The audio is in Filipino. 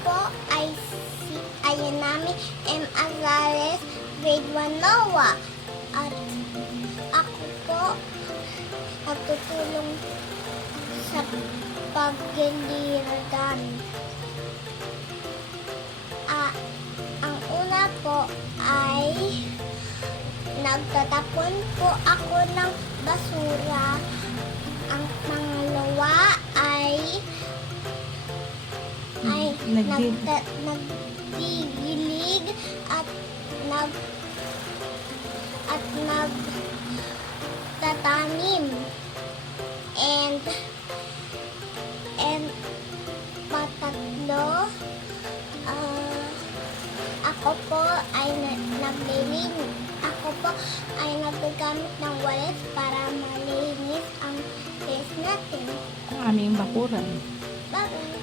po ay si Ayanami M. Azales, grade 1 NOA. At ako po nagtutulong sa pagliligan. Ang una po ay nagtatapon po ako ng basura. Ang pangalawa ay nagdidilig at nagtatanim. And patatlo, ako po ay naglilinis. Ako po ay nagagamit ng walis para malinis ang face natin. Ano yung bakuran? Bye-bye.